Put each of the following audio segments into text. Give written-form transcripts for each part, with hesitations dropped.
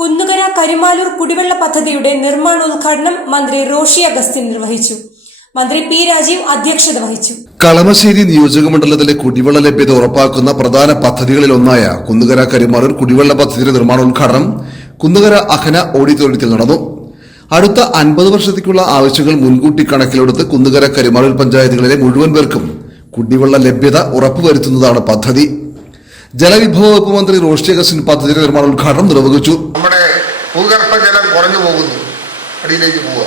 കുന്നുകര കരിമാലൂർ കുടിവെള്ള പദ്ധതിയുടെ നിർമ്മാണോദ്ഘാടനം മന്ത്രി റോഷി അഗസ്റ്റിൻ നിർവഹിച്ചു. മന്ത്രി പി രാജീവ് അധ്യക്ഷത വഹിച്ചു. കളമശ്ശേരി നിയോജകമണ്ഡലത്തിലെ കുടിവെള്ള ലഭ്യത ഉറപ്പാക്കുന്ന പ്രധാന പദ്ധതികളിലൊന്നായ കുന്നുകര കരിമാലൂർ കുടിവെള്ള പദ്ധതിയുടെ നിർമ്മാണോദ്ഘാടനം കുന്നുകര അഹന ഓഡിറ്റോറിയത്തിൽ നടന്നു. അടുത്ത 50 വർഷത്തേക്കുള്ള ആവശ്യങ്ങൾ മുൻകൂട്ടി കണക്കിലെടുത്ത് കുന്നുകര കരിമാലൂർ പഞ്ചായത്തുകളിലെ മുഴുവൻ പേർക്കും കുടിവെള്ള ലഭ്യത ഉറപ്പുവരുത്തുന്നതാണ് പദ്ധതി. ജലവിഭവ വകുപ്പ് മന്ത്രി റോഷി അഗസ്റ്റിൻ പദ്ധതിയുടെ നിർമ്മാണോദ്ഘാടനം നിർവഹിച്ചു. നമ്മുടെ ഭൂഗർഭജലം കുറഞ്ഞു പോകുന്നു, അടിയിലേക്ക് പോവുക,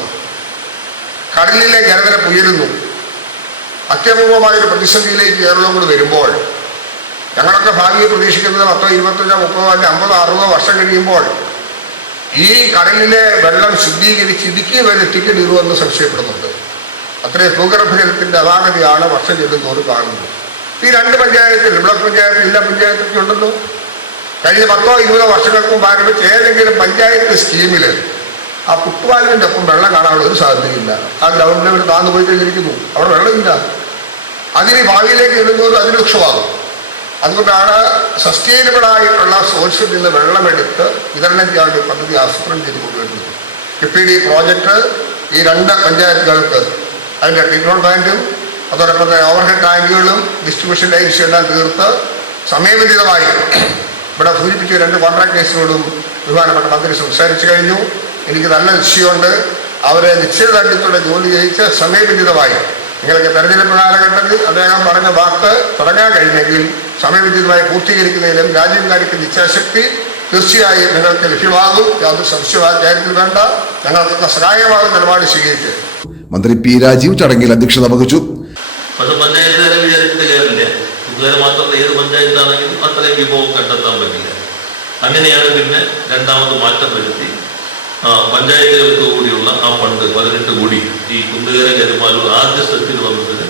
കടലിലെ ജലനില ഉയരുന്നു. അത്യപൂർവമായൊരു പ്രതിസന്ധിയിലേക്ക് കേരളം കൂടി വരുമ്പോൾ ഞങ്ങളൊക്കെ ഭാവിയെ പ്രതീക്ഷിക്കുന്നത് 10, 25, 30, 50, 60 വർഷം കഴിയുമ്പോൾ ഈ കടലിലെ വെള്ളം ശുദ്ധീകരിച്ച് ഇടുക്കി വരെ എത്തിക്കേണ്ടിരുമെന്ന് സംശയപ്പെടുന്നുണ്ട്. അത്രയും ഭൂഗർഭജലത്തിന്റെ അപാകതയാണ് വർഷം ചെല്ലുന്നവർ കാണുന്നത്. ഈ 2 പഞ്ചായത്തിൽ, ബ്ലോക്ക് പഞ്ചായത്ത്, ജില്ലാ പഞ്ചായത്തൊക്കെ ഉണ്ടല്ലോ. കഴിഞ്ഞ 10, 20 വർഷങ്ങൾക്ക് മുമ്പ് ആരംഭിച്ച് ഏതെങ്കിലും പഞ്ചായത്ത് സ്കീമിൽ ആ കുട്ടുവാലിൻ്റെ ഒപ്പം വെള്ളം കാണാനുള്ള ഒരു സാധ്യതയില്ല. ആ ഗ്രൗണ്ട് ലെവൽ താന്നു പോയി കഴിഞ്ഞിരിക്കുന്നു, അവിടെ വെള്ളമില്ല. അതിന് ഭാവിയിലേക്ക് ഇടുന്നത് അതിരൂക്ഷമാകും. അതുകൊണ്ടാണ് സസ്റ്റൈനബിൾ ആയിട്ടുള്ള സോഴ്സിൽ നിന്ന് വെള്ളമെടുത്ത് വിതരണം ചെയ്യാനുള്ള പദ്ധതി ആസൂത്രണം ചെയ്ത് കൊണ്ടുവരുന്നത്. KPD പ്രോജക്റ്റ് ഈ 2 പഞ്ചായത്തുകൾക്ക് അതിൻ്റെ ട്രീറ്റ്മെന്റ് പ്ലാന്റും അതോടൊപ്പം തന്നെ ഓവർഹെഡ് ടാങ്കുകളും ഡിസ്ട്രിബ്യൂഷൻ ലൈൻസും എല്ലാം തീർത്ത് സമയബന്ധിതമായി ഇവിടെ സൂചിപ്പിച്ച 2 കോൺട്രാക്ടേഴ്സിനോടും ബഹുമാനപ്പെട്ട മന്ത്രി സംസാരിച്ചു കഴിഞ്ഞു. എനിക്ക് നല്ല നിശ്ചയമുണ്ട്, അവരെ നിശ്ചയദാർഢ്യത്തോടെ ജോലി ചെയ്യിച്ച് സമയബന്ധിതമായി നിങ്ങൾക്ക് തെരഞ്ഞെടുപ്പ് കാലഘട്ടത്തിൽ അദ്ദേഹം പറഞ്ഞ വാക്ക് തുടങ്ങാൻ കഴിഞ്ഞെങ്കിൽ സമയബന്ധിതമായി പൂർത്തീകരിക്കുന്നതിലും രാജ്യം കാണിക്കുന്ന ഇച്ഛാശക്തി തീർച്ചയായും നിങ്ങൾക്ക് ലഭ്യമാകും. യാതൊരു സംശയമായ കാര്യത്തിൽ വേണ്ട, ഞങ്ങൾക്ക് സഹായമാകുന്ന നിലപാട് സ്വീകരിച്ച് മന്ത്രി പി രാജീവ് ചടങ്ങിൽ അധ്യക്ഷത വഹിച്ചു. പക്ഷെ പഞ്ചായത്തുകാരെ വിചാരിച്ചിട്ട് കാര്യമില്ല. ഇതുവരെ മാത്രമല്ല, ഏത് പഞ്ചായത്താണെങ്കിലും അത്രയും വിഭവം കണ്ടെത്താൻ പറ്റില്ല. അങ്ങനെയാണ് പിന്നെ രണ്ടാമത് മാറ്റം വരുത്തി പഞ്ചായത്തുകൾക്ക് കൂടിയുള്ള ആ ഫണ്ട് 18 കോടി ഈ കുന്നുകര കരിമാലൂർ ആദ്യ സ്റ്റെപ്പിൽ വന്നതിന്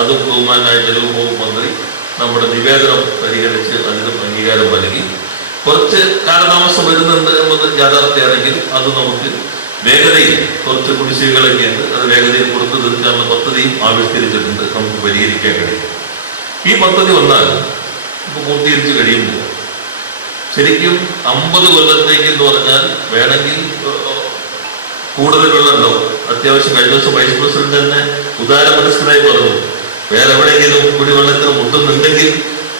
അതും ബഹുമാനായ ജലവിഭവ മന്ത്രി നമ്മുടെ നിവേദനം പരിഗണിച്ച് അതിനും അംഗീകാരം നൽകി. കുറച്ച് കാലതാമസം വരുന്നുണ്ട് എന്നത് യാഥാർത്ഥ്യമാണെങ്കിൽ അത് നമുക്ക് വേഗതയിൽ കുറച്ച് കുടിശ്ശികകളൊക്കെ ഉണ്ട്, അത് വേഗതയിൽ കൊടുത്തു തീർക്കാനുള്ള പദ്ധതിയും ആവിഷ്കരിച്ചിട്ടുണ്ട്, നമുക്ക് പരിഹരിക്കാൻ കഴിയും. ഈ പദ്ധതി വന്നാൽ ഇപ്പോൾ പൂർത്തീകരിച്ച് കഴിയുമ്പോൾ ശരിക്കും 50 കൊല്ലത്തേക്ക് എന്ന് പറഞ്ഞാൽ വേണമെങ്കിൽ കൂടുതൽ വെള്ളം ഉണ്ടാവും. അത്യാവശ്യം കഴിഞ്ഞ ദിവസം വൈസ് പ്രസിഡന്റ് തന്നെ ഉദാരമനസ്കനായി പറഞ്ഞു, വേറെ എവിടെയെങ്കിലും കുടിവെള്ളത്തിന് മുട്ടുന്നുണ്ടെങ്കിൽ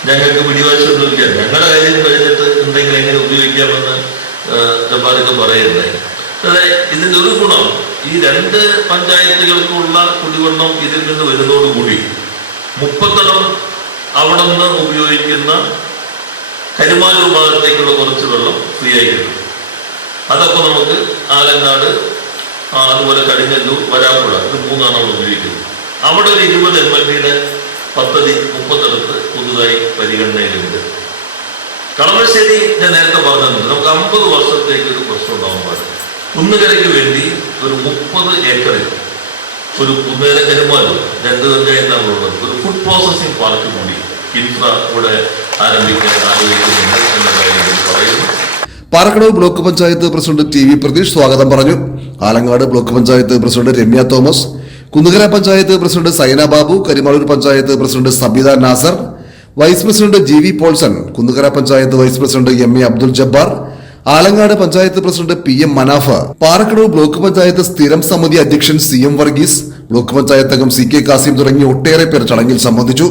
ഞങ്ങൾക്ക് പിടിവാശിയൊന്നുമില്ല, ഞങ്ങളുടെ കാര്യം കഴിഞ്ഞിട്ട് എന്തെങ്കിലും എങ്ങനെ ഉപയോഗിക്കാമെന്ന് ജബ്ബാരൊക്കെ പറയുന്നത്. ഇതിൻ്റെ ഒരു ഗുണം, ഈ 2 പഞ്ചായത്തുകൾക്കുള്ള കുടിവെള്ളം ഇതിൽ നിന്ന് വരുന്നതോടുകൂടി 30 അവിടെ നിന്ന് ഉപയോഗിക്കുന്ന കരിമാലൂർ ഭാഗത്തേക്കുള്ള കുറച്ച് വെള്ളം ഫ്രീ ആയി കിട്ടും. അതൊക്കെ നമുക്ക് ആലങ്ങാട്, അതുപോലെ കടിങ്ങല്ലൂർ, വരാപ്പുഴ, ഇത് 3 അവിടെ ഉപയോഗിക്കുന്നത്. അവിടെ ഒരു 20 MLD പദ്ധതി 30 പുതുതായി പരിഗണനയിലുണ്ട്. കളമശ്ശേരി ഞാൻ നേരത്തെ പറഞ്ഞിട്ടുണ്ട്, നമുക്ക് 50 വർഷത്തേക്ക് ഒരു പ്രശ്നം ഉണ്ടാവാൻ പാടില്ല. കുന്നുകരയ്ക്ക് വേണ്ടി ഒരു 30 ഏക്കറിൽ ഒരു കുന്നുകര കരിമാലൂർ 2 പഞ്ചായത്താണുള്ളത് ഒരു ഫുഡ് പ്രോസസ്സിംഗ് പാർക്ക് കൂടി ഇൻഫ്ര ഇവിടെ ആരംഭിക്കാൻ ആലോചിക്കുന്നുണ്ട് എന്ന കാര്യം പറയുന്നു. Parakkadavu block panchayat president TV Pratheesh സ്വാഗതം പറഞ്ഞു. Alangad block panchayat president Ramya Thomas, Kunnukara panchayat president Saina Babu, Karimaloor panchayat president Sabitha Nasar, vice president GV Paulson, Kunnukara panchayat vice president MA Abdul Jabbar, Alangad panchayat president PM Manaf, Parakkadavu block panchayat സ്ഥിരം സമിതി അധ്യക്ഷൻ CM വർഗീസ്, ബ്ലോക്ക് പഞ്ചായത്ത് അംഗം CK കാസിം തുടങ്ങി ഒട്ടേറെ പേർ ചടങ്ങിൽ സംബന്ധിച്ചു.